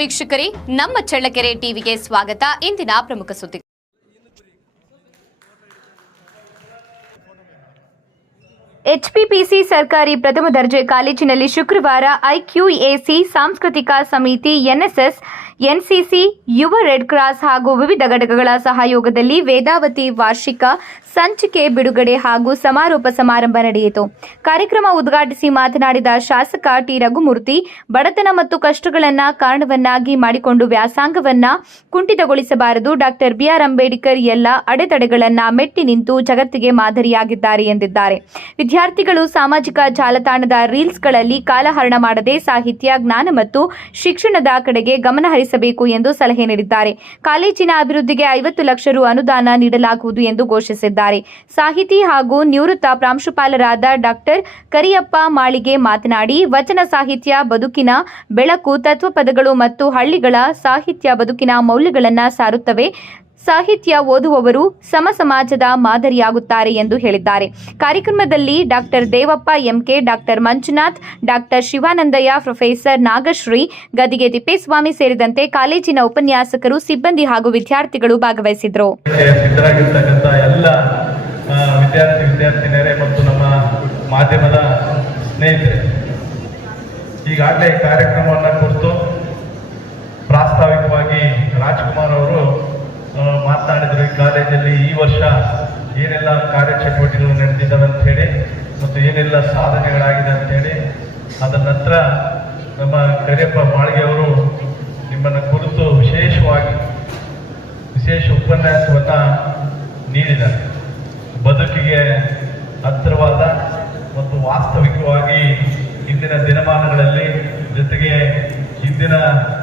ವೀಕ್ಷಕರೇ, ನಮ್ಮ ಚಳ್ಳಕೆರೆ ಟಿವಿಗೆ ಸ್ವಾಗತ. ಇಂದಿನ ಪ್ರಮುಖ ಸುದ್ದಿ. ಎಚ್ಪಿಪಿಸಿ ಸರ್ಕಾರಿ ಪ್ರಥಮ ದರ್ಜೆ ಕಾಲೇಜಿನಲ್ಲಿ ಶುಕ್ರವಾರ ಐಕ್ಯೂಎಸಿ ಸಾಂಸ್ಕೃತಿಕ ಸಮಿತಿ, ಎನ್ಎಸ್ಎಸ್, ಎನ್ಸಿಸಿ, ಯುವ ರೆಡ್ ಕ್ರಾಸ್ ಹಾಗೂ ವಿವಿಧ ಘಟಕಗಳ ಸಹಯೋಗದಲ್ಲಿ ವೇದಾವತಿ ವಾರ್ಷಿಕ ಸಂಚಿಕೆ ಬಿಡುಗಡೆ ಹಾಗೂ ಸಮಾರೋಪ ಸಮಾರಂಭ ನಡೆಯಿತು. ಕಾರ್ಯಕ್ರಮ ಉದ್ಘಾಟಿಸಿ ಮಾತನಾಡಿದ ಶಾಸಕ ಟಿ. ರಘುಮೂರ್ತಿ, ಬಡತನ ಮತ್ತು ಕಷ್ಟಗಳನ್ನು ಕಾರಣವನ್ನಾಗಿ ಮಾಡಿಕೊಂಡು ವ್ಯಾಸಂಗವನ್ನು ಕುಂಠಿತಗೊಳಿಸಬಾರದು. Doctor B R. ಅಂಬೇಡ್ಕರ್ ಎಲ್ಲ ಅಡೆತಡೆಗಳನ್ನು ಮೆಟ್ಟಿ ನಿಂತು ಜಗತ್ತಿಗೆ ಮಾದರಿಯಾಗಿದ್ದಾರೆ ಎಂದಿದ್ದಾರೆ. ವಿದ್ಯಾರ್ಥಿಗಳು ಸಾಮಾಜಿಕ ಜಾಲತಾಣದ ರೀಲ್ಸ್ಗಳಲ್ಲಿ ಕಾಲಹರಣ ಮಾಡದೆ ಸಾಹಿತ್ಯ, ಜ್ಞಾನ ಮತ್ತು ಶಿಕ್ಷಣದ ಕಡೆಗೆ ಗಮನ ಹರಿಸಬೇಕು ಎಂದು ಸಲಹೆ ನೀಡಿದ್ದಾರೆ. ಕಾಲೇಜಿನ ಅಭಿವೃದ್ಧಿಗೆ 50 ಲಕ್ಷ ರು ಅನುದಾನ ನೀಡಲಾಗುವುದು ಎಂದು ಘೋಷಿಸಿದ್ದಾರೆ. ಸಾಹಿತಿ ಹಾಗೂ ನಿವೃತ್ತ ಪ್ರಾಂಶುಪಾಲರಾದ ಡಾಕ್ಟರ್ ಕರಿಯಪ್ಪ ಮಾಳಿಗೆ ಮಾತನಾಡಿ, ವಚನ ಸಾಹಿತ್ಯ ಬದುಕಿನ ಬೆಳಕು, ತತ್ವಪದಗಳು ಮತ್ತು ಹಳ್ಳಿಗಳ ಸಾಹಿತ್ಯ ಬದುಕಿನ ಮೌಲ್ಯಗಳನ್ನು ಸಾರುತ್ತವೆ. ಸಾಹಿತ್ಯ ಓದುವವರು ಸಮಾಜದ ಮಾದರಿಯಾಗುತ್ತಾರೆ ಎಂದು ಹೇಳಿದ್ದಾರೆ. ಕಾರ್ಯಕ್ರಮದಲ್ಲಿ doctor Devappa M K, doctor Manjunath, doctor Shivanandaiah, professor Nagashri, Gadige Thippeswamy ಸೇರಿದಂತೆ ಕಾಲೇಜಿನ ಉಪನ್ಯಾಸಕರು, ಸಿಬ್ಬಂದಿ ಹಾಗೂ ವಿದ್ಯಾರ್ಥಿಗಳು ಭಾಗವಹಿಸಿದರು. ವಿದ್ಯಾರ್ಥಿನಿಯರೇ ಮತ್ತು ನಮ್ಮ ಮಾಧ್ಯಮದ ಸ್ನೇಹಿತರೆ, ಈಗಾಗಲೇ ಕಾರ್ಯಕ್ರಮವನ್ನು ಕುರಿತು ಪ್ರಾಸ್ತಾವಿಕವಾಗಿ ರಾಜ್ಕುಮಾರ್ ಅವರು ಮಾತನಾಡಿದರು. ಈ ಕಾಲೇಜಲ್ಲಿ ಈ ವರ್ಷ ಏನೆಲ್ಲ ಕಾರ್ಯಚಟುವಟಿಕೆಗಳು ನಡೆದಿದ್ದಾವೆ ಅಂತ ಹೇಳಿ ಮತ್ತು ಏನೆಲ್ಲ ಸಾಧನೆಗಳಾಗಿದೆ ಅಂತ ಹೇಳಿ, ಅದರ ನಂತರ ನಮ್ಮ ಕರಿಯಪ್ಪ ಮಾಳಿಗೆ ಅವರು ನಿಮ್ಮನ್ನು ಕುರಿತು ವಿಶೇಷ ಉಪನ್ಯಾಸವನ್ನು ನೀಡಿದ್ದಾರೆ. ಬದುಕಿಗೆ ಹತ್ತಿರವಾದ ಮತ್ತು ವಾಸ್ತವಿಕವಾಗಿ ಇಂದಿನ ದಿನಮಾನಗಳಲ್ಲಿ, ಜೊತೆಗೆ ಇಂದಿನ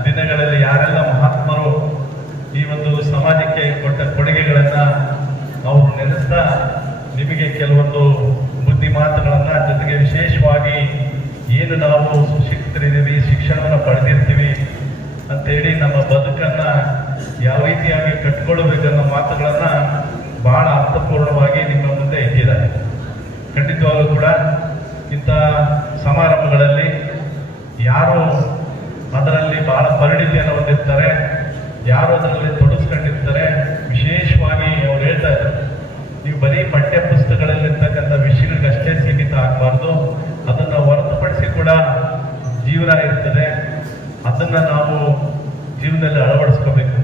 ದಿನಗಳಲ್ಲಿ ಯಾರೆಲ್ಲ ಮಹಾತ್ಮರು ಈ ಒಂದು ಸಮಾಜಕ್ಕೆ ಕೊಟ್ಟ ಕೊಡುಗೆಗಳನ್ನು ಅವರು ನೆನೆಸ್ತಾ ನಿಮಗೆ ಕೆಲವೊಂದು ಬುದ್ಧಿ ಮಾತುಗಳನ್ನು, ಜೊತೆಗೆ ವಿಶೇಷವಾಗಿ ಏನು ನಾವು ಸುಶಿಕ್ಷಿತರಿದ್ದೀವಿ, ಶಿಕ್ಷಣವನ್ನು ಪಡೆದಿರ್ತೀವಿ ಅಂತೇಳಿ ನಮ್ಮ ಬದುಕನ್ನು ಯಾವ ರೀತಿಯಾಗಿ ಕಟ್ಕೊಳ್ಬೇಕನ್ನೋ ಮಾತುಗಳನ್ನು ಬಹಳ ಅರ್ಥಪೂರ್ಣವಾಗಿ ನಿಮ್ಮ ಮುಂದೆ ಇಟ್ಟಿದ್ದಾರೆ. ಖಂಡಿತವಾಗಲೂ ಕೂಡ ಇಂಥ ಸಮಾರಂಭಗಳಲ್ಲಿ ಯಾರು ಅದರಲ್ಲಿ ಬಹಳ ಪರಿಣಿತಿಯನ್ನು ಹೊಂದಿರ್ತಾರೆ, ಯಾರು ಅದರಲ್ಲಿ ತೊಡಗಿಸ್ಕೊಂಡಿರ್ತಾರೆ, ವಿಶೇಷವಾಗಿ ಅವ್ರು ಹೇಳ್ತಾ ಇದ್ದಾರೆ, ನೀವು ಬರೀ ಪಠ್ಯ ಪುಸ್ತಕಗಳಲ್ಲಿರ್ತಕ್ಕಂಥ ವಿಷಯಗಳಿಗಷ್ಟೇ ಸೀಮಿತ ಆಗಬಾರ್ದು, ಅದನ್ನು ಹೊರತುಪಡಿಸಿ ಕೂಡ ಜೀವನ ಇರ್ತದೆ, ಅದನ್ನು ನಾವು ಜೀವನದಲ್ಲಿ ಅಳವಡಿಸ್ಕೋಬೇಕು.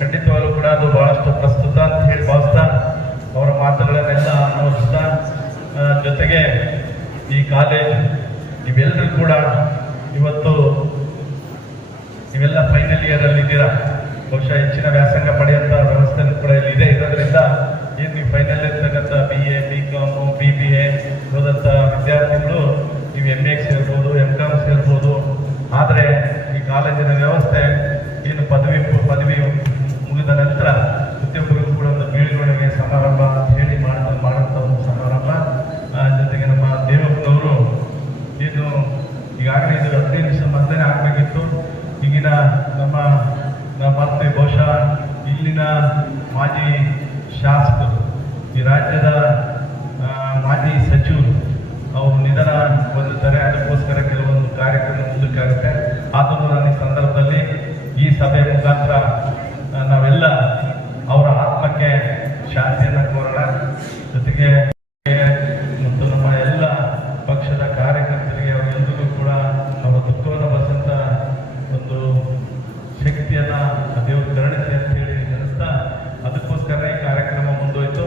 ಖಂಡಿತವಾಗಲೂ ಕೂಡ ಅದು ಬಹಳಷ್ಟು ಪ್ರಸ್ತುತ ಅಂತ ಹೇಳಿ ಭಾವಿಸ್ತಾ ಅವರ ಮಾತುಗಳನ್ನೆಲ್ಲ ಅನುಭವಿಸ್ತಾ, ಜೊತೆಗೆ ಈ ಕಾಲೇಜ್ ನೀವೆಲ್ಲರೂ ಕೂಡ ಇವತ್ತು ನೀವೆಲ್ಲ ಫೈನಲ್ ಇಯರ್ ಅಲ್ಲಿ ಇದ್ದೀರಾ. ಬಹುಶಃ ಹೆಚ್ಚಿನ ವ್ಯಾಸಂಗ ಪಡೆಯುವಂಥ ವ್ಯವಸ್ಥೆ ಕೂಡ ಇಲ್ಲಿ ಇದೆ. ಇರೋದ್ರಿಂದ ಏನು ನೀವು ಫೈನಲ್ ಇರ್ತಕ್ಕಂಥ BA, BCom, BBA ಓದಂಥ ವಿದ್ಯಾರ್ಥಿಗಳು ನೀವು MA ಸೇರ್ಬೋದು, MCom ಸೇರ್ಬೋದು. ಆದರೆ ಈ ಕಾಲೇಜಿನ ವ್ಯವಸ್ಥೆ ಏನು ಪದವಿ ಮುಗಿದ ನಂತರ ಪ್ರತಿಯೊಬ್ಬರಿಗೂ ಕೂಡ ಒಂದು ಬೀಳ್ಕೊಡುಗೆ ಸಮಾರಂಭ ಅಂತ ಹೇಳಿ ಮಾಡುವಂಥ ಒಂದು ಸಮಾರಂಭ. ಜೊತೆಗೆ ನಮ್ಮ ದೇವಪ್ಪನವರು ಏನು ಈಗಾಗಲೇ ಇದು 15 ನಿಮಿಷ ಮೊದಲೇ ಆಗಬೇಕಿತ್ತು. ಈಗಿನ ನಮ್ಮ ಮತ್ತೆ ಬಹುಶಃ ಇಲ್ಲಿನ ಮಾಜಿ ಶಾಸಕರು, ಈ ರಾಜ್ಯದ ಮಾಜಿ ಸಚಿವರು ಅವರು ನಿಧನ ಹೊಂದುತ್ತಾರೆ. ಅದಕ್ಕೋಸ್ಕರ ಕೆಲವೊಂದು ಕಾರ್ಯಕ್ರಮ ಮುಂದಕ್ಕಾಗುತ್ತೆ. ಆದರೂ ನಾನು ಈ ಸಂದರ್ಭದಲ್ಲಿ ಈ ಸಭೆಯ ಮುಖಾಂತರ ನಾವೆಲ್ಲ ಅವರ ಆತ್ಮಕ್ಕೆ ಶಾಂತಿಯನ್ನು ಕೋರೋಣ. ಜೊತೆಗೆ ಮತ್ತು ನಮ್ಮ ಎಲ್ಲ ಪಕ್ಷದ ಕಾರ್ಯಕರ್ತರಿಗೆ ಅವರೆಲ್ಲರಿಗೂ ಕೂಡ ಅವರ ದುಃಖವನ್ನು ಬರೆಸಂತ ಒಂದು ಶಕ್ತಿಯನ್ನು ದೇವರು ಕರುಣಿಸಿ ಅಂತ ಹೇಳಿ ನೆನೆಸ್ತಾ, ಅದಕ್ಕೋಸ್ಕರ ಈ ಕಾರ್ಯಕ್ರಮ ಮುಂದೋಯ್ತು.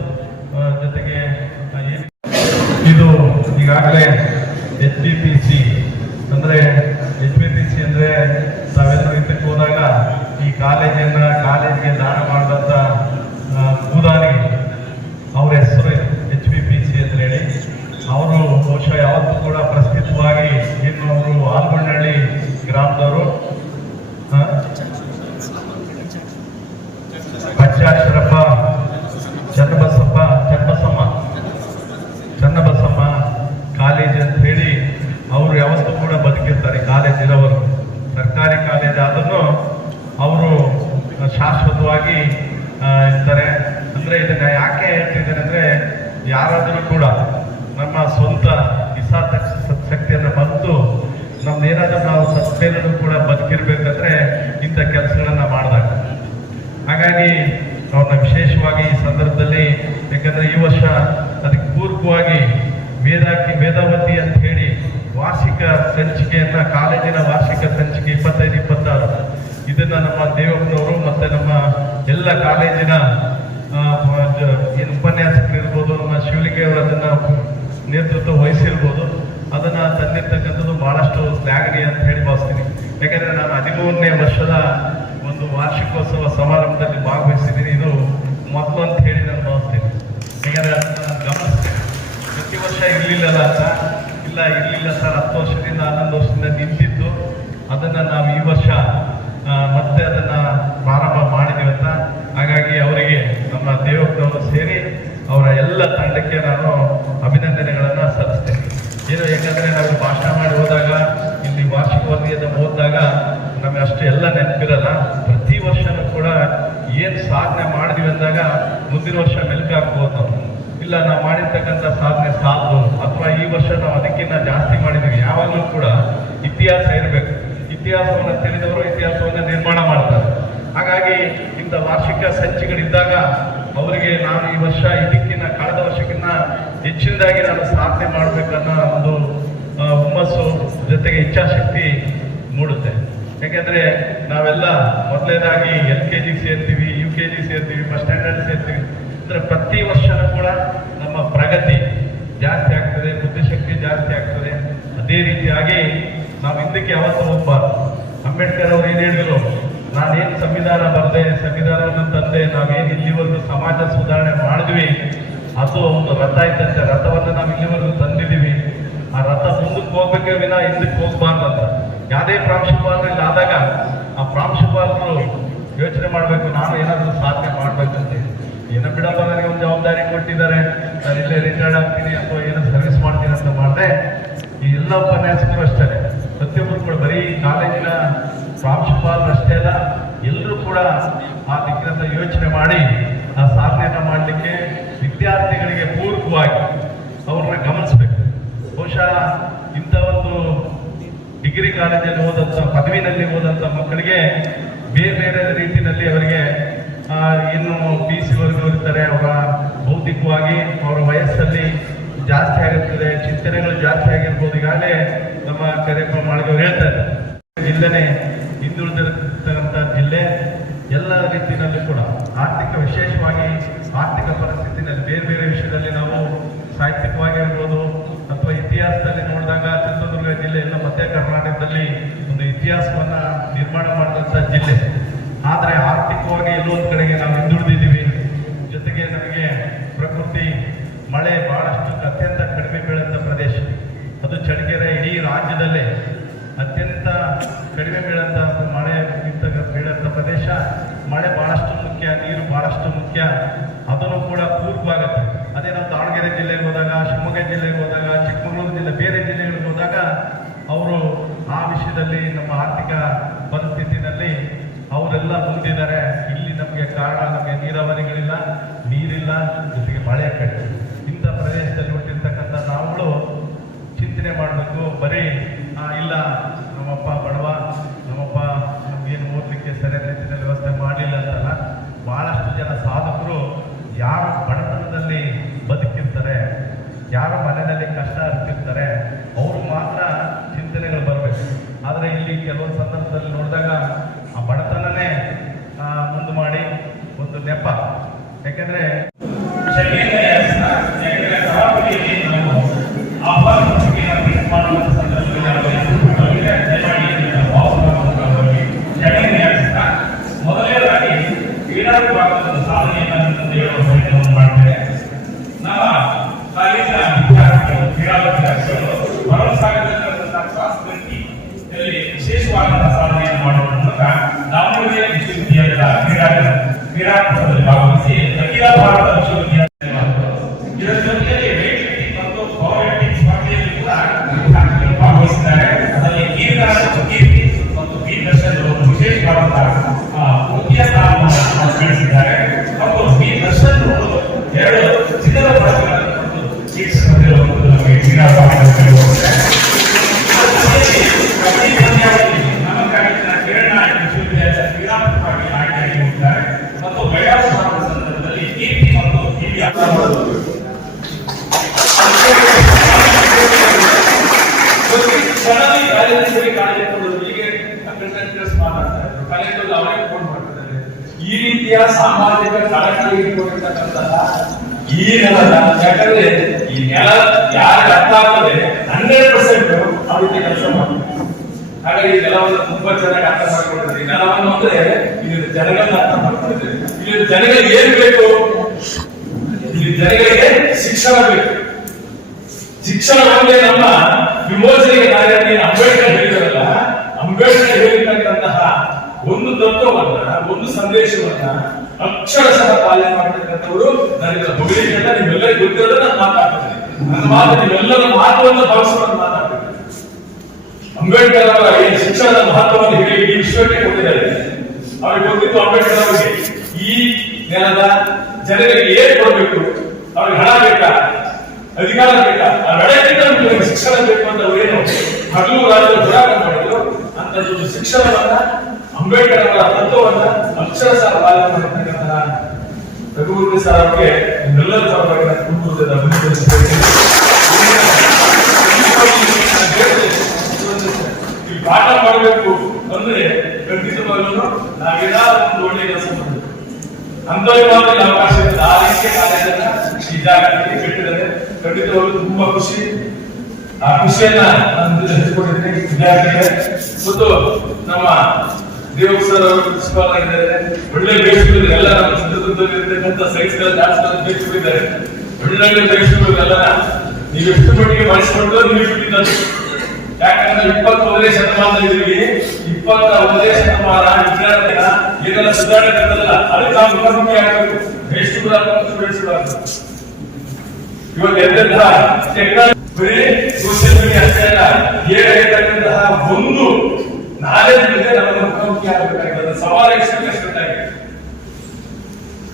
ಜೊತೆಗೆ ಇದು ಈಗಾಗಲೇ HPPC ಅಂದರೆ ತಾವೆಲ್ಲರೂ ಇದಕ್ಕೆ ಹೋದಾಗ ಈ ಕಾಲೇಜಿಗೆ ದಾನ ಮಾಡಿದಂಥ ಭೂದಾನಿ ಅವರ ಹೆಸರು HPPC ಅಂತ ಹೇಳಿ, ಅವರು ಬಹುಶಃ ಯಾವತ್ತೂ ಕೂಡ ಪ್ರಸ್ತುತವಾಗಿ ಏನು ಅವರು ಆಲ್ಗೊಂಡಹಳ್ಳಿ ಗ್ರಾಮದವರು, ಪಂಚಾಕ್ಷರಪ್ಪ ಚನ್ನಬಸಮ್ಮ ಕಾಲೇಜ್ ಅಂತ ಹೇಳಿ ಅವರು ಯಾವತ್ತೂ ಕೂಡ ಬದುಕಿರ್ತಾರೆ. ಕಾಲೇಜ್ ಇರೋವರು ಸರ್ಕಾರಿ ಕಾಲೇಜ್ ಆದ್ರೂ ಅವರು ಶಾಶ್ವತವಾಗಿ ಇರ್ತಾರೆ. ಅಂದರೆ ಇದನ್ನ ಯಾಕೆ ಹೇಳ್ತಿದ್ದೇನೆ ಅಂದರೆ, ಯಾರಾದರೂ ಕೂಡ ನಮ್ಮ ಸ್ವಂತ ಶಕ್ತಿಯನ್ನು ಬಂದು ನಮ್ದು ಏನಾದರೂ ನಾವು ಸತ್ಮೇಲೂ ಕೂಡ ಬದುಕಿರ್ಬೇಕಂದ್ರೆ ಇಂಥ ಕೆಲಸಗಳನ್ನ ಮಾಡಿದಾಗ. ಹಾಗಾಗಿ ಅವ್ರನ್ನ ವಿಶೇಷವಾಗಿ ಈ ಸಂದರ್ಭದಲ್ಲಿ, ಯಾಕಂದ್ರೆ ಈ ವರ್ಷ ಅದಕ್ಕೆ ಪೂರಕವಾಗಿ ವೇದಾವತಿ ಅಂತ ಹೇಳಿ ವಾರ್ಷಿಕ ಸಂಚಿಕೆಯನ್ನ, ಕಾಲೇಜಿನ ವಾರ್ಷಿಕ ಸಂಚಿಕೆ 25-26 ಇದನ್ನ ನಮ್ಮ ದೇವಪ್ಪನವರು ಮತ್ತೆ ನಮ್ಮ ಎಲ್ಲ ಕಾಲೇಜಿನ ಏನು ಉಪನ್ಯಾಸಕರು ಇರ್ಬೋದು, ನಮ್ಮ ಶಿವಲಿಂಗಯ್ಯವರು ಅದನ್ನ ನೇತೃತ್ವ ವಹಿಸಿರ್ಬೋದು, ಅದನ್ನ ತಂದಿರ್ತಕ್ಕಂಥದ್ದು ಬಹಳಷ್ಟು ಶ್ಲಾಘನೀಯ ಅಂತ ಹೇಳಿ ಭಾವಿಸ್ತೀನಿ. ಯಾಕಂದ್ರೆ ನಾನು 13ನೇ ವರ್ಷದ ಒಂದು ವಾರ್ಷಿಕೋತ್ಸವ ಸಮಾರಂಭದಲ್ಲಿ ಭಾಗವಹಿಸಿದ್ದೀನಿ. ಇದು ಮೊದಲು ಅಂತ ಹೇಳಿ ನಾನು ಭಾವಿಸ್ತೀನಿ. ಯಾಕಂದ್ರೆ ಅದನ್ನ ಗಮನಿಸ್ತೇನೆ. ಪ್ರತಿ ವರ್ಷ ಇರಲಿಲ್ಲಲ್ಲ ಅಂತ ಇರಲಿಲ್ಲ ಸರ್, 10 ವರ್ಷದಿಂದ 11 ವರ್ಷದಿಂದ ನಿಂತಿದ್ದು, ಅದನ್ನ ನಾವು ಈ ವರ್ಷ ಮತ್ತೆ ಅದನ್ನ ಪ್ರಾರಂಭ ಮಾಡಿದೀವಿ ಅಂತ. ಹಾಗಾಗಿ ಅವರಿಗೆ ನಮ್ಮ ದೇವಪ್ಪನವರು ಸೇರಿ ಅವರ ಎಲ್ಲ ತಂಡಕ್ಕೆ ನಾನು ಅಭಿನಂದನೆಗಳನ್ನ ಸಲ್ಲಿಸ್ತೇನೆ. ಏನು ಯಾಕಂದ್ರೆ ನಾವು ಭಾಷಣ ಮಾಡಿ ಹೋದಾಗ, ಇಲ್ಲಿ ವಾರ್ಷಿಕ ವರದಿಯನ್ನು ಓದಿದಾಗ ನಮಗೆ ಅಷ್ಟು ಎಲ್ಲ ನೆನಪಿರಲ್ಲ. ಪ್ರತಿ ವರ್ಷನೂ ಕೂಡ ಏನು ಸಾಧನೆ ಮಾಡಿದೀವಿ ಅಂದಾಗ ಮುಂದಿನ ವರ್ಷ ಮೆಲುಕು ಹಾಕ್ಬೋದು ನಾವು. ಇಲ್ಲ ನಾವು ಮಾಡಿರ್ತಕ್ಕಂಥ ಸಾಧನೆ ಸಾಲದು, ಅಥವಾ ಈ ವರ್ಷ ನಾವು ಅದಕ್ಕಿಂತ ಜಾಸ್ತಿ ಮಾಡಿದೀವಿ. ಯಾವಾಗಲೂ ಕೂಡ ಇತಿಹಾಸ ಇರಬೇಕು. ಇತಿಹಾಸವನ್ನು ತಿಳಿದವರು ಇತಿಹಾಸವನ್ನು ನಿರ್ಮಾಣ ಮಾಡ್ತಾರೆ. ಹಾಗಾಗಿ ಇಂಥ ವಾರ್ಷಿಕ ಸಂಚಿಕೆಗಳಿದ್ದಾಗ ಅವರಿಗೆ ನಾನು ಈ ವರ್ಷ ಇದಕ್ಕಿಂತ ಕಳೆದ ವರ್ಷಕ್ಕಿಂತ ಹೆಚ್ಚಿನದಾಗಿ ನಾನು ಸಾಧನೆ ಮಾಡಬೇಕನ್ನೋ ಒಂದು ಹುಮ್ಮಸ್ಸು ಜೊತೆಗೆ ಇಚ್ಛಾಶಕ್ತಿ ಮೂಡುತ್ತೆ. ಯಾಕೆಂದ್ರೆ ನಾವೆಲ್ಲ ಮೊದಲನೇದಾಗಿ LKG ಸೇರ್ತೀವಿ, UKG ಸೇರ್ತೀವಿ, ಫಸ್ಟ್ ಸ್ಟ್ಯಾಂಡರ್ಡ್ ಸೇರ್ತೀವಿ. ಅಂದ್ರೆ ಪ್ರತಿ ವರ್ಷನೂ ಕೂಡ ನಮ್ಮ ಪ್ರಗತಿ ಜಾಸ್ತಿ ಆಗ್ತದೆ, ಬುದ್ಧಿಶಕ್ತಿ ಜಾಸ್ತಿ ಆಗ್ತದೆ. ಅದೇ ರೀತಿಯಾಗಿ ನಾವು ಹಿಂದಕ್ಕೆ ಯಾವತ್ತೂ ಹೋಗ್ಬಾರ್ದು. ಅಂಬೇಡ್ಕರ್ ಅವರು ಏನು ಹೇಳಿದ್ರು, ನಾನೇನು ಸಂವಿಧಾನ ಬರದೆ, ಸಂವಿಧಾನವನ್ನು ತಂದೆ, ನಾವೇನು ಇಲ್ಲಿವರೆಗೂ ಸಮಾಜ ಸುಧಾರಣೆ ಮಾಡಿದ್ವಿ, ಅದು ಒಂದು ರಥ ಇದ್ದಂತೆ. ರಥವನ್ನು ನಾವು ಇಲ್ಲಿವರೆಗೂ ತಂದಿದ್ದೀವಿ. ಆ ರಥ ಮುಂದಕ್ಕೆ ಹೋಗ್ಬೇಕೇ ವಿನ ಹಿಂದಕ್ಕೆ ಹೋಗ್ಬಾರ್ದು ಅಂತ. ಯಾವುದೇ ಪ್ರಾಂಶುಪಾಲರು ಇಲ್ಲಿ ಆದಾಗ ಆ ಪ್ರಾಂಶುಪಾಲರು ಯೋಚನೆ ಮಾಡಬೇಕು, ನಾನು ಏನಾದರೂ ಸಾಧನೆ ಮಾಡ್ಬೇಕಂತೆ. ಏನೋ ಬಿಡಪ್ಪ, ನನಗೆ ಒಂದು ಜವಾಬ್ದಾರಿ ಕೊಟ್ಟಿದ್ದಾರೆ, ನಾನು ಇಲ್ಲೇ ರಿಟೈರ್ಡ್ ಆಗ್ತೀನಿ ಅಥವಾ ಏನೋ ಸರ್ವಿಸ್ ಮಾಡ್ತೀನಿ ಅಂತ ಮಾಡಿದೆ. ಈ ಎಲ್ಲ ಉಪನ್ಯಾಸಕರು ಅಷ್ಟೇ, ಪ್ರತಿಯೊಬ್ಬರು ಕೂಡ ಬರೀ ಕಾಲೇಜಿನ ಪ್ರಾಂಶುಪಾಲರು ಅಷ್ಟೇ ಅಲ್ಲ, ಎಲ್ಲರೂ ಕೂಡ ಆ ದಿಕ್ಕಿನ ಯೋಚನೆ ಮಾಡಿ ಆ ಸಾಧನೆಯನ್ನು ಮಾಡಲಿಕ್ಕೆ ವಿದ್ಯಾರ್ಥಿಗಳಿಗೆ ಪೂರಕವಾಗಿ ಅವ್ರನ್ನ ಗಮನಿಸಬೇಕು. ಬಹುಶಃ ಇಂಥ ಒಂದು ಡಿಗ್ರಿ ಕಾಲೇಜಲ್ಲಿ ಓದಂಥ, ಪದವಿನಲ್ಲಿ ಓದಂಥ ಮಕ್ಕಳಿಗೆ ಬೇರೆ ಬೇರೆ ರೀತಿಯಲ್ಲಿ ಅವರಿಗೆ ಇನ್ನು PC ವರ್ಗ ಇರ್ತಾರೆ. ಅವರ ಭೌತಿಕವಾಗಿ ಅವರ ವಯಸ್ಸಲ್ಲಿ ಜಾಸ್ತಿ ಆಗಿರ್ತದೆ, ಚಿಂತನೆಗಳು ಜಾಸ್ತಿ ಆಗಿರ್ಬೋದು. ಈಗಾಗಲೇ ನಮ್ಮ ಕರೆಪ್ಪ ಮಾಳಿಗವ್ರು ಹೇಳ್ತಾರೆ, ಜಿಲ್ಲೆನೇ ಹಿಂದುಳಿದಿರತಕ್ಕಂಥ ಜಿಲ್ಲೆ. ಎಲ್ಲ ರೀತಿಯಲ್ಲೂ ಕೂಡ ವಿಶೇಷವಾಗಿ ಆರ್ಥಿಕ ಪರಿಸ್ಥಿತಿನಲ್ಲಿ ಬೇರೆ ಬೇರೆ ವಿಷಯದಲ್ಲಿ ನಾವು ಸಾಹಿತ್ಯಿಕವಾಗಿರ್ಬೋದು ಅಥವಾ ಇತಿಹಾಸದಲ್ಲಿ ನೋಡಿದಾಗ ಚಿತ್ರದುರ್ಗ ಜಿಲ್ಲೆ ಎಲ್ಲ ಮಧ್ಯ ಕರ್ನಾಟಕದಲ್ಲಿ ಒಂದು ಇತಿಹಾಸವನ್ನ ನಿರ್ಮಾಣ ಮಾಡಿದಂಥ ಜಿಲ್ಲೆ. ಆದರೆ ಆರ್ಥಿಕವಾಗಿ ಎಲ್ಲೊಂದು ಕಡೆಗೆ ನಾವು ಹಿಂದುಳಿದಿದ್ದೀವಿ. ಜೊತೆಗೆ ನಮಗೆ ಪ್ರಕೃತಿ ಮಳೆ ಬಹಳಷ್ಟು ಅತ್ಯಂತ ಕಡಿಮೆ ಬೀಳಂಥ ಪ್ರದೇಶ ಅದು ಚಳ್ಳಕೆರೆ. ಇಡೀ ರಾಜ್ಯದಲ್ಲೇ ಅತ್ಯಂತ ಕಡಿಮೆ ಬೀಳಂಥ ಮಳೆ ಬೀಳಂಥ ಪ್ರದೇಶ. ಮಳೆ ಬಹಳಷ್ಟು ಮುಖ್ಯ, ನೀರು ಬಹಳಷ್ಟು ಮುಖ್ಯ. ಅದನ್ನು ಕೂಡ ಪೂರಕವಾಗುತ್ತೆ. ಅದೇ ನಾವು ದಾವಣಗೆರೆ ಜಿಲ್ಲೆಗೆ ಹೋದಾಗ, ಶಿವಮೊಗ್ಗ ಜಿಲ್ಲೆಗೆ ಹೋದಾಗ, ಚಿಕ್ಕಮಗಳೂರು ಜಿಲ್ಲೆ, ಬೇರೆ ಜಿಲ್ಲೆಗಳಿಗೆ ಹೋದಾಗ ಅವರು ಆ ವಿಷಯದಲ್ಲಿ ನಮ್ಮ ಆರ್ಥಿಕ ಪರಿಸ್ಥಿತಿನಲ್ಲಿ ಅವರೆಲ್ಲ ಮುಂದಿದ್ದಾರೆ. ಇಲ್ಲಿ ನಮಗೆ ಕಾರಣ, ನಮಗೆ ನೀರಾವರಿಗಳಿಲ್ಲ, ನೀರಿಲ್ಲ, ಜೊತೆಗೆ ಮಳೆ ಕಡಿಮೆ. ಇಂಥ ಪ್ರದೇಶದಲ್ಲಿ ಹುಟ್ಟಿರ್ತಕ್ಕಂಥ ನಾವುಗಳು ಚಿಂತನೆ ಮಾಡಬೇಕು. ಬರೀ ಇಲ್ಲ ನಮ್ಮಪ್ಪ ಬಡವ, ನಮ್ಮಪ್ಪ ನಮಗೇನು ಓದಲಿಕ್ಕೆ ಸರಿಯಾದ ರೀತಿಯಲ್ಲಿ ವ್ಯವಸ್ಥೆ ಮಾಡಲಿಲ್ಲ ಅಂತಲ್ಲ. ಬಹಳಷ್ಟು ಜನ ಸಾಧಕರು ಯಾರು ಬಡತನದಲ್ಲಿ ಬದುಕಿರ್ತಾರೆ, ಯಾರು ಮನೆಯಲ್ಲಿ ಕಷ್ಟ ಅರ್ತಿರ್ತಾರೆ, ಅವರು ಮಾತ್ರ ಚಿಂತನೆಗಳು ಬರಬೇಕು. ಆದರೆ ಇಲ್ಲಿ ಕೆಲವೊಂದು ಸಂದರ್ಭದಲ್ಲಿ ನೋಡಿದಾಗ ಆ ಬಡತನನೇ ಮುಂದೆ ಮಾಡಿ ಒಂದು ನೆಪ. ಯಾಕೆಂದ್ರೆ ಮೊದಲನೇದಾಗಿ ಕ್ರೀಡಾತ್ಮಕ ಸಾಧನೆಯನ್ನು ಹೇಳುವ ಮಾಡ್ತೇವೆ. ನಾವು ಕಾಲೇಜಿನ ವಿದ್ಯಾರ್ಥಿಗಳು, ಕ್ರೀಡಾ ವಿದ್ಯಾರ್ಥಿಗಳು ಸಂಸ್ಕೃತಿಯಲ್ಲಿ ವಿಶೇಷವಾದ ಸಾಧನೆಯನ್ನು ಮಾಡುವ ಮೂಲಕ ದಾವಣಗೆರೆ ವಿಶ್ವವಿದ್ಯಾಲಯದ ಕ್ರೀಡಾತ್ಮಕದಲ್ಲಿ ಭಾಗವಹಿಸಿ ಅಖಿಲ ಭಾರತ ವಿಶ್ವವಿದ್ಯಾಲಯ ಇದರ ಜೊತೆಯಲ್ಲಿ ವೇಟ್ ಲಿಫ್ಟಿಂಗ್ ಮತ್ತು ಪವರ್ ಲಿಫ್ಟಿಂಗ್ ಸ್ಪರ್ಧೆಯಲ್ಲಿ ಕೂಡ ವಿದ್ಯಾರ್ಥಿಗಳು ಭಾಗವಹಿಸಿದ್ದಾರೆ. ಅದರಲ್ಲಿ ಕೀರ್ತಿ ಮತ್ತು ಬಿ ದರ್ಶನ್ ಅವರು ವಿಶೇಷವಾದಂತಹ ಮುಖ್ಯ ಸ್ಥಾನವನ್ನು ಗಳಿಸಿದ್ದಾರೆ. ಮತ್ತು ಬಿ ದರ್ಶನ್ ಅವರು 2 ಚಿನ್ನದ ಪದಕಗಳನ್ನು ಸ್ಪರ್ಧೆಯನ್ನು ನಮಗೆ ಕ್ರೀಡಾ ನಮ್ಮ ಕಾಲೇಜಿನ ಕೇರಳ ವಿಶ್ವವಿದ್ಯಾಲಯ ರೀತಿಯ ಸಾಮಾಜಿಕ ಕಳಕಳಿಗೆ ಕೊಟ್ಟಿರ್ತಕ್ಕಂತಹ ಈ ನೆಲದ, ಯಾಕಂದ್ರೆ ಈ ನೆಲ ಯಾರಿಗೆ ಅರ್ಥ ಆಗ್ತದೆ 100% ಅವ್ರಿಗೆ ಕೆಲಸ ಮಾಡ್ತಾರೆ. ಹಾಗಾಗಿ ಈ ನೆಲವನ್ನು ತುಂಬಾ ಚೆನ್ನಾಗಿ ಅರ್ಥ ಮಾಡ್ಕೊಂಡಿದ್ದಾರೆ. ಈ ನೆಲವನ್ನು ಅಂದ್ರೆ ಇಲ್ಲಿ ಜನಗಳನ್ನ ಅರ್ಥ ಮಾಡ್ಕೊಂಡಿದ್ದಾರೆ. ಇಲ್ಲಿ ಜನಗಳಿಗೆ ಏನ್ ಬೇಕು? ಇಲ್ಲಿ ಜನಗಳಿಗೆ ಶಿಕ್ಷಣ ಬೇಕು. ಶಿಕ್ಷಣ ಒಂದೇ ನಮ್ಮ ವಿಮೋಚನೆಗೆ ದಾರಿಯಾಗಿ ಅಂಬೇಡ್ಕರ್ ಹೇಳಿದಾರಲ್ಲ, ಅಂಬೇಡ್ಕರ್ ಹೇಳಿರ್ತಕ್ಕಂತಹ ಒಂದು ತತ್ವವನ್ನ, ಒಂದು ಸಂದೇಶವನ್ನ ಅಕ್ಷರಶಃ ಪಾಲನೆ ಮಾಡತಕ್ಕಂಥವರು ನನಗೆ ಹೊಗಳಿಕೆಲ್ಲ ನಿಮ್ಮೆಲ್ಲರಿಗೂ ಗೊತ್ತಿರೋದ್ರೆ ನಾನು ಮಾತಾಡ್ತೀನಿ. ನನ್ನ ಮಾತು ನಿಮ್ಮೆಲ್ಲರ ಮಾತುವನ್ನು ಬಳಸ್ಕೊಂಡು ಮಾತಾಡ್ತೀನಿ. ಅಂಬೇಡ್ಕರ್ ಅವರ ಈ ಶಿಕ್ಷಣದ ಮಹತ್ವವನ್ನು ಹೇಳಿ ಈ ವಿಶ್ವಕ್ಕೆ ಕೊಟ್ಟಿದ್ದಾರೆ. ಅವ್ರಿಗೆ ಗೊತ್ತಿತ್ತು ಅಂಬೇಡ್ಕರ್ ಅವರಿಗೆ ಈ ನೆಲದ ಜನರಿಗೆ ಏನ್ ಕೊಡಬೇಕು, ಅವ್ರಿಗೆ ಹಣ ಬೇಕಾ, ಅಧಿಕಾರ ಬೇಕಾ, ಆ ನಡೆಯಕ್ಕಿಂತ ಶಿಕ್ಷಣ ಬೇಕು ಅಂತ ಅವರೇನು ಹಗಲು ರಾತ್ರಿ ಹೋರಾಟ ಮಾಡಿದ್ರು. ಅಂತದ್ದು ಶಿಕ್ಷಣವನ್ನ, ಅಂಬೇಡ್ಕರ್ ಅವರ ತತ್ವವನ್ನ ಅಕ್ಷರಶಃ ಪಾಲನೆ ಮಾಡತಕ್ಕಂತಹ ರಘುವರ್ತಿ ಸರ್ ಅವರಿಗೆ ನಿಮ್ಮೆಲ್ಲರ ಪರವಾಗಿ ನಾನು ಕುಟುಂಬದ ಅಭಿನಂದಿಸುತ್ತೇನೆ. ಈ ಪಾಠ ಮಾಡಬೇಕು ಅಂದ್ರೆ ಖಂಡಿತವಾಗಲೂ ನಾವೇನಾದ್ರೂ ಒಂದು ಒಳ್ಳೆಯ ಕೆಲಸ ಮಾಡಬೇಕು. ಅಂತರ್ವಾದಲ್ಲಿ ಅವಕಾಶ ಇದೆ. ಆ ರೀತಿಯ ಕಾರ್ಯಗಳನ್ನ ಈ ಜಾಗದಲ್ಲಿ ಬಿಟ್ಟಿದ್ದಾರೆ. ಖಂಡಿತವಾಗಲೂ ತುಂಬಾ ಖುಷಿ. ಆ ಖುಷಿಯನ್ನ ನಾನು ಹಂಚಿಕೊಂಡಿದ್ದೇನೆ ವಿದ್ಯಾರ್ಥಿಗಳೇ. ಮತ್ತು ನಮ್ಮ ದೇವ್ ಸರ್ ಅವರು ಪ್ರಿನ್ಸಿಪಾಲ್ ಆಗಿದ್ದಾರೆ. ಒಳ್ಳೆ ಬೇಸಿಗಳು ಎಲ್ಲ ನಮ್ಮ ಚಿತ್ರದುರ್ಗದಲ್ಲಿ ಇರ್ತಕ್ಕಂಥ ಸೈನ್ಸ್ಗಳ ಜಾಸ್ತಿ ಬೇಸಿಗಳಿದ್ದಾರೆ. ಒಳ್ಳೆ ಬೇಸಿಗಳೆಲ್ಲ ನೀವು ಎಷ್ಟು ಮಟ್ಟಿಗೆ ಬಳಸಿಕೊಂಡು ನೀವು ಬಿಟ್ಟಿದ್ದಾರೆ. ಯಾಕಂದ್ರೆ 21ನೇ ಶತಮಾನದಲ್ಲಿ 21ನೇ ಶತಮಾನ ವಿಜ್ಞಾನದ ಏನೆಲ್ಲ ಸುಧಾರಣೆ ಅದಕ್ಕೆ ನಾವು ಮುಖಾಮುಖಿ ಆಗಬೇಕು. ಬೇಸಿಗಳಾಗಬೇಕು. ಇವತ್ತು ಎಂತೆಂತಹ ಟೆಕ್ನಾಲಜಿ ಬರೀ ಸೋಷಿಯಲ್ ಮೀಡಿಯಾ ಅಷ್ಟೇ ಅಲ್ಲ, ಏನಾಗಿರ್ತಕ್ಕಂತಹ ಒಂದು ನಾಲೆಜ್ ಬಗ್ಗೆ ನಮ್ಮ ಮುಖಾಮುಖಿ ಆಗಬೇಕಾಗಿದೆ. ಸವಾಲು ಎಷ್ಟುಂಟಾಗಿದೆ.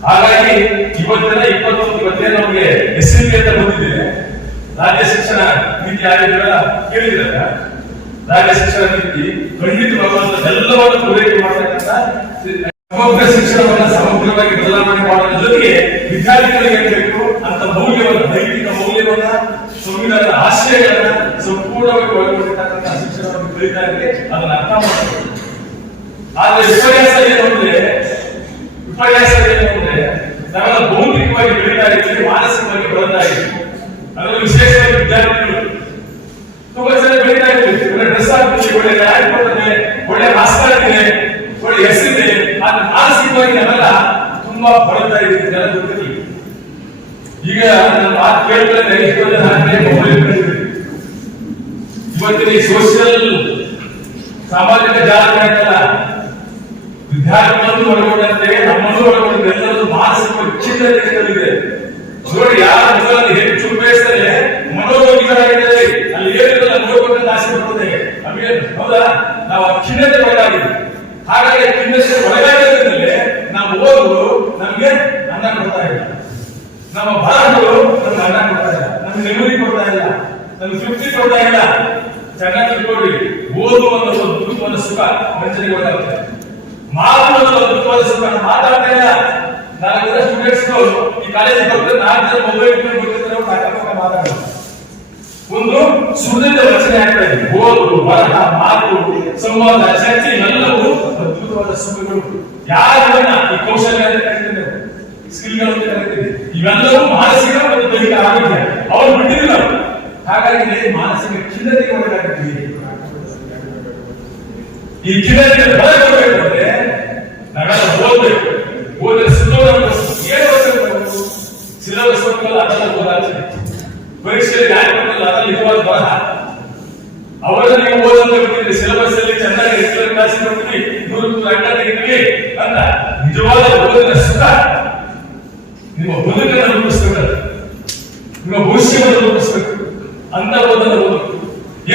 ಹಾಗಾಗಿ ಇವತ್ತೇ ನಮಗೆ SCB ಅಂತ ಬಂದಿದ್ದೇನೆ. ರಾಜ್ಯ ಶಿಕ್ಷಣ ನೀತಿ ಆಯೋಗಗಳ ಕೇಳಿದ್ರೆ ರಾಜ್ಯ ಶಿಕ್ಷಣ ನೀತಿ ಖಂಡಿತವಾದ ಎಲ್ಲವನ್ನು ಪೂರೈಕೆ ಮಾಡತಕ್ಕಂಥ ಸಮಗ್ರ ಶಿಕ್ಷಣವನ್ನ ಸಮಗ್ರವಾಗಿ ಬದಲಾವಣೆ ಮಾಡೋದ್ರ ಜೊತೆಗೆ ವಿದ್ಯಾರ್ಥಿಗಳಿಗೆ ಬೇಕು ಅಂತ ಮೌಲ್ಯವನ್ನ, ನೈತಿಕ ಮೌಲ್ಯವನ್ನ, ಸಂವಿಧಾನದ ಆಶಯಗಳನ್ನ ಸಂಪೂರ್ಣವಾಗಿ ಒಳಗೊಂಡಿರ್ತಕ್ಕಂಥ ಶಿಕ್ಷಣವನ್ನು ಕಲಿತಾ ಇದ್ರೆ ಅದನ್ನ ಅರ್ಥ ಮಾಡಬೇಕು. ಆದ್ರೆ ವಿಪರ್ಯಾಸ ಏನು ಅಂದ್ರೆ ನಾವೆಲ್ಲ ಭೌತಿಕವಾಗಿ ಬೆಳೀತಾ ಇದ್ದೀವಿ, ಮಾನಸಿಕವಾಗಿ ಬೆಳೀತಾ ಇದ್ದೀವಿ. ಅದರಲ್ಲಿ ವಿಶೇಷವಾಗಿ ವಿದ್ಯಾರ್ಥಿಗಳು ತುಂಬಾ ಜನ ಬೆಳೀತಾ ಇದ್ದೀವಿ. ಡ್ರೆಸ್ ಆಗ್ತೀವಿ, ಒಳ್ಳೆ ರ್ಯಾಂಕ್ ಬರ್ತದೆ, ಒಳ್ಳೆ ಮಾಸ್ಟರ್ ಇದೆ, ಒಳ್ಳೆ ಹೆಸರಿದೆ. ಆದ್ರೆ ಮಾನಸಿಕವಾಗಿ ನಾವೆಲ್ಲ ತುಂಬಾ ಬಳಲ್ತಾ ಇದ್ದೀವಿ. ಜನ ಗೊತ್ತಿರಲಿ. ಈಗ ನನ್ನ ಮಾತು ಕೇಳಿದ್ರೆ ಇವತ್ತಿನ ಈ ಸೋಷಿಯಲ್ ಸಾಮಾಜಿಕ ಜಾಲತಾಣ ವಿದ್ಯಾರ್ಥಿಗಳನ್ನು ಒಳಗೊಂಡಂತೆ ನಮ್ಮನ್ನು ಒಳಗೊಂಡಂತೆ ಎಲ್ಲರೂ ಮಾನಸಿಕ ಖಿನ್ನತೆಗಳಿದೆ. ನೋಡಿ, ಯಾರ ಮೊದಲಲ್ಲಿ ಹೆಚ್ಚು ಬೇಯಿಸಿದರೆ ಮನೋರೋಗಿಗಳಾಗಿದ್ದಾರೆ. ಅಲ್ಲಿ ಏನಿಲ್ಲ ನೋಡ್ಕೊಂಡ ಆಸೆ ಬರ್ತದೆ. ನಮಗೆ ಹೌದಾ, ನಾವು ಖಿನ್ನತೆ ಒಳಗಾಗಿದ್ದೀವಿ. ಹಾಗಾಗಿ ಖಿನ್ನತೆ ಒಳಗಾಗಿದ್ದರೆ ನಾವು ಓದುವುದು ನಮಗೆ ಅನ್ನ ಕೊಡ್ತಾ ಇಲ್ಲ, ನಮ್ಮ ಭಾರತಗಳು ನಮ್ಗೆ ಅನ್ನ ಕೊಡ್ತಾ ಇಲ್ಲ, ನಮ್ಗೆ ನೆಮ್ಮದಿ ಕೊಡ್ತಾ ಇಲ್ಲ, ನಮ್ಗೆ ತೃಪ್ತಿ ಕೊಡ್ತಾ ಇಲ್ಲ. ಚೆನ್ನಾಗಿ ತಿಳ್ಕೊಳ್ಳಿ, ಓದುವಂತ ಅದ್ಭುತವಾದ ಸುಖ ಮನುಷ್ಯನಿಗೆ ಗೊತ್ತಾಗುತ್ತೆ. ಮಾತುವಂತ ಅದ್ಭುತವಾದ ಸುಖ ಮಾತಾಡ್ತಾ ಇಲ್ಲ. ನಾನು ಸ್ಟೂಡೆಂಟ್ಸ್ ಈ ಕಾಲೇಜಿಗೆ ಹೋಗ್ತಾರೆ, 4 ಜನ ಮೊಬೈಲ್ ಗೊತ್ತಿರ್ತಾರೆ, ಮಾತಾಡೋದು. ಒಂದು ಸುಳ್ಳಿದ ರಚನೆ ಆಗ್ತಾ ಇದೆ. ಓದು, ಬರಹ, ಮಾತು, ಸಂವಾದ, ಚರ್ಚೆ ಎಲ್ಲವೂ ಅದ್ಭುತವಾದ ಸುಖಗಳು. ಯಾರನ್ನ ಈ ಕೌಶಲ್ಯ ಅಂತ ಕರೀತೀವಿ, ಸ್ಕಿಲ್ಗಳು ಅಂತ ಕರೀತೀವಿ. ಇವೆಲ್ಲವೂ ಮಾನಸಿಕ ಮತ್ತು ದೈಹಿಕ ಆರೋಗ್ಯ ಅವ್ರು ಬಿಟ್ಟಿಲ್ಲ. ಹಾಗಾಗಿ ಮಾನಸಿಕ ಖಿನ್ನತೆಗೆ ಒಳಗಾಗಿದ್ದೀವಿ. ಈ ಖಿನ್ನತೆಗೆ ಹೊರಗೆ ಅಂದ್ರೆ ನಾವೆಲ್ಲ ಓದಬೇಕು. ಓದಿದ್ರೆ ಏನು ಓದಬೇಕು? ಸಿಲೆಬಸ್ ಅದೆಲ್ಲ ಓದಾಗ್ತದೆ. ಪರೀಕ್ಷೆಯಲ್ಲಿ ಅದರಲ್ಲಿ ನಿಜವಾದ ಬರಹ ಅವರ ನೀವು ಓದಂತ ಬಿಟ್ಟಿದ್ರೆ ಸಿಲೆಬಸ್ ಅಲ್ಲಿ ಚೆನ್ನಾಗಿ ರೆಗ್ಯುಲರ್ ಕ್ಲಾಸ್ ಕೊಡ್ತೀವಿ, 100 ಅಂಕ ತೆಗಿತೀವಿ ಅಂತ ನಿಜವಾದ ಓದಿನ ಸುಖ ನಿಮ್ಮ ಬದುಕನ್ನು ರೂಪಿಸ್ಬೇಕು, ನಿಮ್ಮ ಭವಿಷ್ಯವನ್ನು ರೂಪಿಸ್ಬೇಕು ಅಂತ ಓದನ್ನು ಓದಬೇಕು.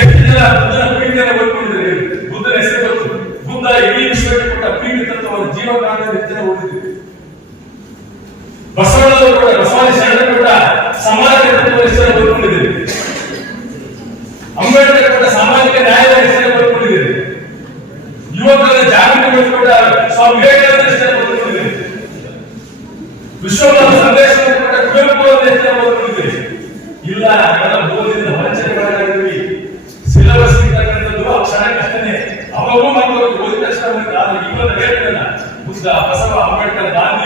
ಎಷ್ಟು ಜನ ಬುದ್ಧನ ಪ್ರೀತಿಯನ್ನು ಓದ್ಕೊಂಡಿದ್ದಾರೆ? ಬುದ್ಧನ ಹೆಸರು ಗೊತ್ತು. ಬುದ್ಧ ಇಡೀ ವಿಶ್ವಕ್ಕೆ ಕೊಟ್ಟ ಪ್ರೀತಿ ತತ್ವವನ್ನು ಜೀವಕಾಲದಲ್ಲಿ ಹೆಚ್ಚಿನ ಓದಿದ್ದೀವಿ. ಬಸವಣ್ಣವರು ಕೂಡ, ಬಸವಣ್ಣ ಶರಣರು ಕೂಡ ಸಮಾಜ ತತ್ವ ಹೆಸರನ್ನು ಓದ್ಕೊಂಡಿದ್ದೀರಿ. ಅಂಬೇಡ್ಕರ್ ಕೂಡ ಸಾಮಾಜಿಕ ನ್ಯಾಯದ ಹೆಸರನ್ನು ಓದ್ಕೊಂಡಿದ್ದೀರಿ. ಯುವಕರ ಜಾಗೃತಿ ಕೂಡ ಸ್ವಾಮಿ ವಿವೇಕಾನಂದ ಹೆಸರನ್ನು ಓದ್ಕೊಂಡಿದ್ದೀರಿ. ವಿಶ್ವದ ಸಂದೇಶವನ್ನು ಕೂಡ ಕುವೆಂಪು ಅವರ ಹೆಸರನ್ನು ಓದ್ಕೊಂಡಿದ್ದೀರಿ. ಇಲ್ಲ, ನಾವೆಲ್ಲ ಓದಿದ ವಂಚನೆಗಳಾಗಿದ್ದೀವಿ. ಸಿಲೆಬಸ್ ಇರ್ತಕ್ಕಂಥದ್ದು ಆ ಕ್ಷಣಕ್ಕಷ್ಟೇ. ಅವಾಗೂ ಮಕ್ಕಳು ಓದಿದ ತಕ್ಷಣ ಇವತ್ತು ಹೇಳ್ತಿಲ್ಲ. ಬುದ್ಧ, ಬಸವ, ಅಂಬೇಡ್ಕರ್, ಗಾಂಧಿ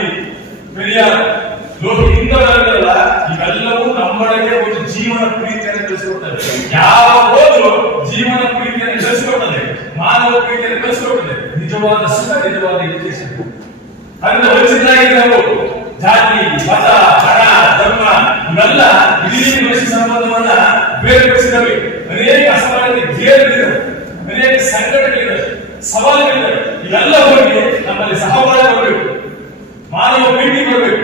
ಎಜುಕೇಶನ್. ಅದರಿಂದ ವಂಚಿತರಾಗಿ ನಾವು ಜಾತಿ, ಮತ, ಹಣ, ಧರ್ಮ ಇವೆಲ್ಲ ಇಡೀ ಮನುಷ್ಯ ಸಂಬಂಧವನ್ನ ಬೇರ್ಪಡಿಸಿದವೆ. ಅನೇಕ ಅಸಮಾನತೆ ಗೇರುಗಳಿವೆ, ಅನೇಕ ಸಂಘಟನೆಗಳಿವೆ, ಸವಾಲುಗಳಿವೆ. ಇವೆಲ್ಲ ಹೋಗಿ ನಮ್ಮಲ್ಲಿ ಸಹಬಾಳ್ವೆ ಬರಬೇಕು, ಮಾನವ ಪ್ರೀತಿ ಬರಬೇಕು.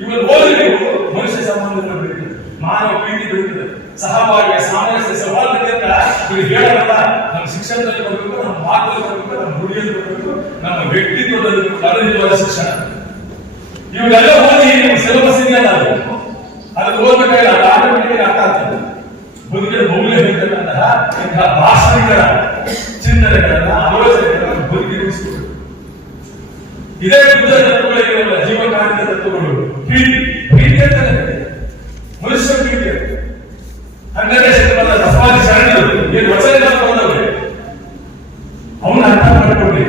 ಇವನ್ನು ಓದಬೇಕು, ಮನುಷ್ಯ ಸಂಬಂಧ ಬರಬೇಕು, ಮಾನವ ಪ್ರೀತಿ ಬರುತ್ತದೆ, ಸಹಬಾಳ್ವೆ, ಸಾಮರಸ್ಯ, ಸೌಹಾರ್ದತೆ ಅಂತ ಇದು ಹೇಳಲ್ಲ. ನಮ್ಮ ಶಿಕ್ಷಣದಲ್ಲಿ ಬರಬೇಕು, ನಮ್ಮ ಮಾತಲ್ಲಿ ಬರಬೇಕು, ನಮ್ಮ ನುಡಿಯಲ್ಲಿ ಬರಬೇಕು, ನಮ್ಮ ವ್ಯಕ್ತಿತ್ವದಲ್ಲಿ ಬರಲಿರುವ ಶಿಕ್ಷಣ. ಇವೆಲ್ಲ ಓದಿ ನಿಮ್ಮ ಸಿಲೆಬಸ್ ಇದೆಯಲ್ಲ, ಅದು ಓದಬೇಕಾದ್ರೆ ಅದು ಆಟೋಮೆಟಿಕ್ ಅರ್ಥ ಆಗ್ತದೆ. ಬದುಕಿನ ಮೌಲ್ಯ ಬೇಕಂತಹ ಇಂತಹ ಭಾಷಣಿಕರ ಚಿಂತನೆಗಳನ್ನ, ಆಲೋಚನೆಗಳನ್ನ ಬದುಕಿರಿಸಿಕೊಳ್ಳಿ. ಇದೇ ಬುದ್ಧ ತತ್ವಗಳಿರಲ್ಲ, ಜೀವಕಾಂತ ತತ್ವಗಳು. ಪ್ರೀತಿ ಅಂತ ಮನುಷ್ಯ ಪ್ರೀತಿ ಅಂತ 12ನೇ ಶತಮಾನದ ಬಸವಾದಿ ಶರಣರು ಏನು ವಚನಗಳು ಬಂದವ್ರೆ ಅವನ್ನ ಅರ್ಥ ಮಾಡಿಕೊಳ್ಳಿ.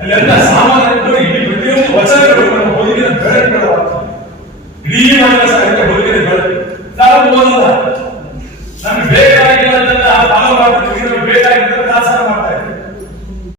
ಅಲ್ಲೆಲ್ಲ ಸಾಮಾನ್ಯ ಈ ಪ್ರತಿಯೊಂದು ವಚನಗಳು ನಮ್ಮ ಬದುಕಿನ ಬೆಳಕುಗಳು, ಇಡೀ ಮಾನವ ಸಾಹಿತ್ಯ ಬದುಕಿನ ಬೆಳಕು. ನಾವು ಓದಲ್ಲ, ನಮ್ಗೆ ಬೇಕಾಗಿಲ್ಲ ಅಂತ ಫಾಲೋ ಮಾಡ್ತೀವಿ, ನಮ್ಗೆ ಬೇಕಾಗಿಲ್ಲ